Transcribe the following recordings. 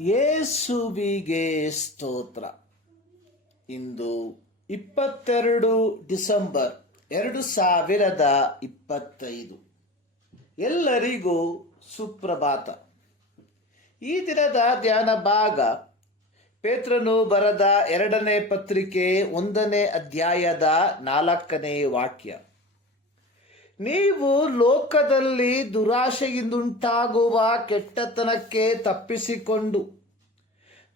ಯೇಸುವಿಗೆ ಸ್ತೋತ್ರ. ಇಂದು ಇಪ್ಪತ್ತೆರಡು ಡಿಸೆಂಬರ್ ಎರಡು ಸಾವಿರದ ಇಪ್ಪತ್ತೈದು. ಎಲ್ಲರಿಗೂ ಸುಪ್ರಭಾತ. ಈ ದಿನದ ಧ್ಯಾನ ಭಾಗ ಪೇತ್ರನು ಬರದ ಎರಡನೇ ಪತ್ರಿಕೆ ಒಂದನೇ ಅಧ್ಯಾಯದ ನಾಲ್ಕನೇ ವಾಕ್ಯ. ನೀವು ಲೋಕದಲ್ಲಿ ದುರಾಶೆಯಿಂದುಂಟಾಗುವ ಕೆಟ್ಟತನಕ್ಕೆ ತಪ್ಪಿಸಿಕೊಂಡು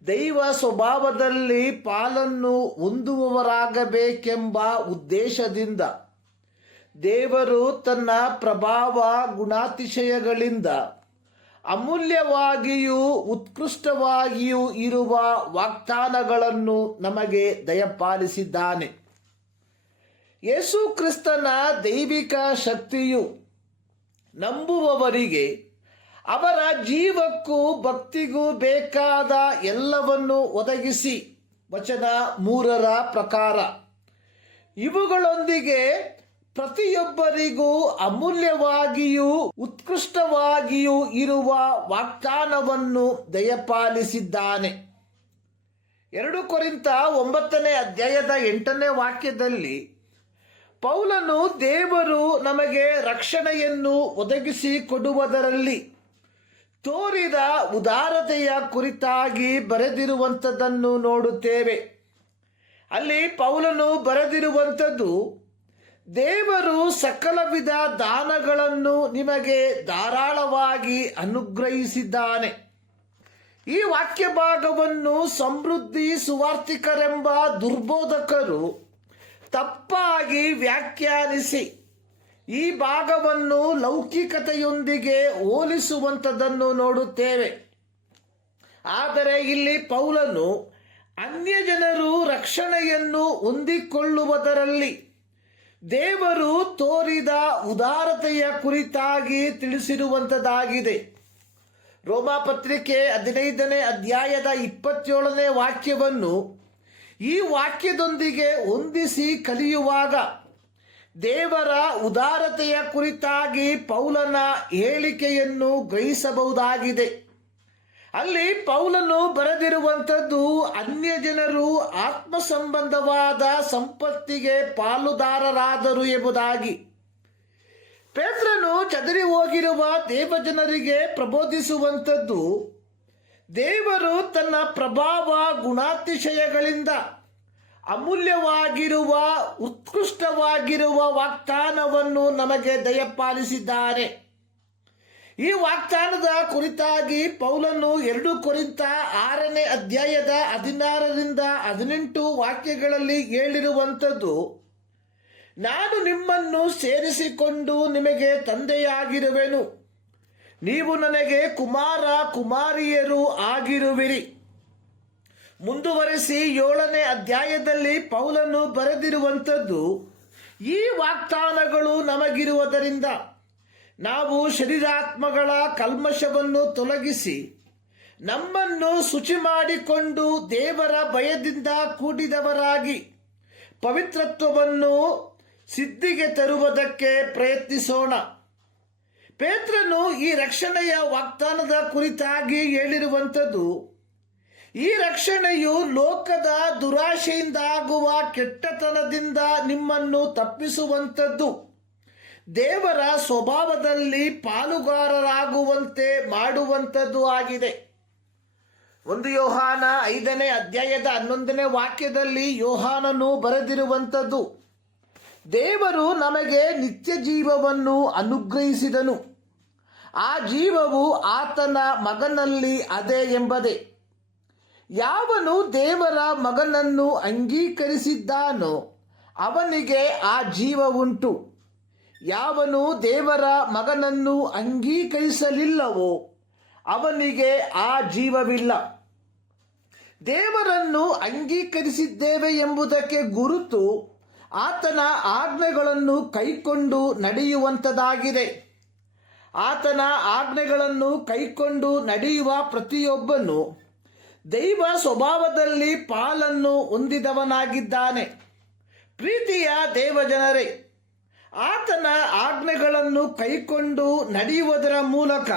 ದೈವ ಸ್ವಭಾವದಲ್ಲಿ ಪಾಲನ್ನು ಹೊಂದುವವರಾಗಬೇಕೆಂಬ ಉದ್ದೇಶದಿಂದ ದೇವರು ತನ್ನ ಪ್ರಭಾವ ಗುಣಾತಿಶಯಗಳಿಂದ ಅಮೂಲ್ಯವಾಗಿಯೂ ಉತ್ಕೃಷ್ಟವಾಗಿಯೂ ಇರುವ ವಾಗ್ದಾನಗಳನ್ನು ನಮಗೆ ದಯಪಾಲಿಸಿದ್ದಾನೆ. ಯೇಸು ಕ್ರಿಸ್ತನ ದೈವಿಕ ಶಕ್ತಿಯು ನಂಬುವವರಿಗೆ ಅವರ ಜೀವಕ್ಕೂ ಭಕ್ತಿಗೂ ಬೇಕಾದ ಎಲ್ಲವನ್ನು ಒದಗಿಸಿ. ವಚನ ಮೂರರ ಪ್ರಕಾರ, ಇವುಗಳೊಂದಿಗೆ ಪ್ರತಿಯೊಬ್ಬರಿಗೂ ಅಮೂಲ್ಯವಾಗಿಯೂ ಉತ್ಕೃಷ್ಟವಾಗಿಯೂ ಇರುವ ವಾಗ್ದಾನವನ್ನು ದಯಪಾಲಿಸಿದ್ದಾನೆ. ಎರಡು ಕೊರಿಂತ ಒಂಬತ್ತನೇ ಅಧ್ಯಾಯದ ಎಂಟನೇ ವಾಕ್ಯದಲ್ಲಿ ಪೌಲನು ದೇವರು ನಮಗೆ ರಕ್ಷಣೆಯನ್ನು ಒದಗಿಸಿ ಕೊಡುವುದರಲ್ಲಿ ತೋರಿದ ಉದಾರತೆಯ ಕುರಿತಾಗಿ ಬರೆದಿರುವಂಥದ್ದನ್ನು ನೋಡುತ್ತೇವೆ. ಅಲ್ಲಿ ಪೌಲನು ಬರೆದಿರುವಂಥದ್ದು, ದೇವರು ಸಕಲ ವಿಧ ದಾನಗಳನ್ನು ನಿಮಗೆ ಧಾರಾಳವಾಗಿ ಅನುಗ್ರಹಿಸಿದ್ದಾನೆ. ಈ ವಾಕ್ಯ ಭಾಗವನ್ನು ಸಮೃದ್ಧಿ ಸುವಾರ್ಥಿಕರೆಂಬ ದುರ್ಬೋಧಕರು ತಪ್ಪಾಗಿ ವ್ಯಾಖ್ಯಾನಿಸಿ. ಈ ಭಾಗವನ್ನು ಲೌಕಿಕತೆಯೊಂದಿಗೆ ಹೋಲಿಸುವಂಥದ್ದನ್ನು ನೋಡುತ್ತೇವೆ. ಆದರೆ ಇಲ್ಲಿ ಪೌಲನು ಅನ್ಯ ಜನರು ರಕ್ಷಣೆಯನ್ನು ಹೊಂದಿಕೊಳ್ಳುವುದರಲ್ಲಿ ದೇವರು ತೋರಿದ ಉದಾರತೆಯ ಕುರಿತಾಗಿ ತಿಳಿಸಿರುವಂಥದ್ದಾಗಿದೆ. ರೋಮಾಪತ್ರಿಕೆ ಹದಿನೈದನೇ ಅಧ್ಯಾಯದ ಇಪ್ಪತ್ತೇಳನೇ ವಾಕ್ಯವನ್ನು ಈ ವಾಕ್ಯದೊಂದಿಗೆ ಹೊಂದಿಸಿ ಕಲಿಯುವಾಗ ದೇವರ ಉದಾರತೆಯ ಕುರಿತಾಗಿ ಪೌಲನ ಹೇಳಿಕೆಯನ್ನು ಗ್ರಹಿಸಬಹುದಾಗಿದೆ. ಅಲ್ಲಿ ಪೌಲನು ಬರೆದಿರುವಂಥದ್ದು ಅನ್ಯ ಜನರು ಆತ್ಮ ಸಂಬಂಧವಾದ ಸಂಪತ್ತಿಗೆ ಪಾಲುದಾರರಾದರು ಎಂಬುದಾಗಿ. ಪೇತ್ರನು ಚದರಿ ಹೋಗಿರುವ ದೇವಜನರಿಗೆ ಪ್ರಬೋಧಿಸುವಂಥದ್ದು ದೇವರು ತನ್ನ ಪ್ರಭಾವ ಗುಣಾತಿಶಯಗಳಿಂದ ಅಮೂಲ್ಯವಾಗಿರುವ, ಉತ್ಕೃಷ್ಟವಾಗಿರುವ ವಾಗ್ದಾನವನ್ನು ನಮಗೆ ದಯಪಾಲಿಸಿದ್ದಾರೆ. ಈ ವಾಗ್ದಾನದ ಕುರಿತಾಗಿ ಪೌಲನು ಎರಡು ಕುರಿತ ಆರನೇ ಅಧ್ಯಾಯದ ಹದಿನಾರರಿಂದ ಹದಿನೆಂಟು ವಾಕ್ಯಗಳಲ್ಲಿ ಹೇಳಿರುವಂಥದ್ದು, ನಾನು ನಿಮ್ಮನ್ನು ಸೇರಿಸಿಕೊಂಡು ನಿಮಗೆ ತಂದೆಯಾಗಿರುವೆನು. ನೀವು ನನಗೆ ಕುಮಾರ ಕುಮಾರಿಯರು ಆಗಿರುವಿರಿ. ಮುಂದುವರೆಸಿ ಏಳನೇ ಅಧ್ಯಾಯದಲ್ಲಿ ಪೌಲನ್ನು ಬರೆದಿರುವಂಥದ್ದು, ಈ ವಾಗ್ದಾನಗಳು ನಮಗಿರುವುದರಿಂದ ನಾವು ಶರೀರಾತ್ಮಗಳ ಕಲ್ಮಶವನ್ನು ತೊಲಗಿಸಿ ನಮ್ಮನ್ನು ಶುಚಿ ಮಾಡಿಕೊಂಡು ದೇವರ ಭಯದಿಂದ ಕೂಡಿದವರಾಗಿ ಪವಿತ್ರತ್ವವನ್ನು ಸಿದ್ಧಿಗೆ ತರುವುದಕ್ಕೆ ಪ್ರಯತ್ನಿಸೋಣ. ಪೇತ್ರನು ಈ ರಕ್ಷಣೆಯ ವಾಗ್ದಾನದ ಕುರಿತಾಗಿ ಹೇಳಿರುವಂಥದ್ದು, ಈ ರಕ್ಷಣೆಯು ಲೋಕದ ದುರಾಶೆಯಿಂದ ಆಗುವ ಕೆಟ್ಟತನದಿಂದ ನಿಮ್ಮನ್ನು ತಪ್ಪಿಸುವಂಥದ್ದು. ದೇವರ ಸ್ವಭಾವದಲ್ಲಿ ಪಾಲುಗಾರರಾಗುವಂತೆ ಮಾಡುವಂಥದ್ದು ಆಗಿದೆ. ಒಂದು ಯೋಹಾನ ಐದನೇ ಅಧ್ಯಾಯದ ಹನ್ನೊಂದನೇ ವಾಕ್ಯದಲ್ಲಿ ಯೋಹಾನನು ಬರೆದಿರುವಂಥದ್ದು, ದೇವರು ನಮಗೆ ನಿತ್ಯ ಜೀವವನ್ನು ಅನುಗ್ರಹಿಸಿದನು. ಆ ಜೀವವು ಆತನ ಮಗನಲ್ಲಿ ಅದೇ ಎಂಬುದೇ. ಯಾವನು ದೇವರ ಮಗನನ್ನು ಅಂಗೀಕರಿಸಿದ್ದಾನೋ ಅವನಿಗೆ ಆ ಜೀವ ಉಂಟು ಯಾವನು ದೇವರ ಮಗನನ್ನು ಅಂಗೀಕರಿಸಲಿಲ್ಲವೋ ಅವನಿಗೆ ಆ ಜೀವವಿಲ್ಲ. ದೇವರನ್ನು ಅಂಗೀಕರಿಸಿದ್ದೇವೆ ಎಂಬುದಕ್ಕೆ ಗುರುತು ಆತನ ಆಜ್ಞೆಗಳನ್ನು ಕೈಕೊಂಡು ನಡೆಯುವಂಥದ್ದಾಗಿದೆ ಆತನ ಆಜ್ಞೆಗಳನ್ನು ಕೈಕೊಂಡು ನಡೆಯುವ ಪ್ರತಿಯೊಬ್ಬನು ದೈವ ಸ್ವಭಾವದಲ್ಲಿ ಪಾಲನ್ನು ಹೊಂದಿದವನಾಗಿದ್ದಾನೆ. ಪ್ರೀತಿಯ ದೇವಜನರೇ, ಆತನ ಆಜ್ಞೆಗಳನ್ನು ಕೈಕೊಂಡು ನಡೆಯುವುದರ ಮೂಲಕ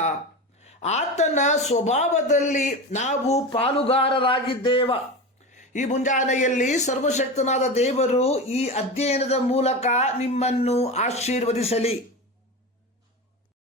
ಆತನ ಸ್ವಭಾವದಲ್ಲಿ ನಾವು ಪಾಲುಗಾರರಾಗಿದ್ದೇವ. ಈ ಮುಂಜಾನೆಯಲ್ಲಿ ಸರ್ವಶಕ್ತನಾದ ದೇವರು ಈ ಅಧ್ಯಯನದ ಮೂಲಕ ನಿಮ್ಮನ್ನು ಆಶೀರ್ವದಿಸಲಿ.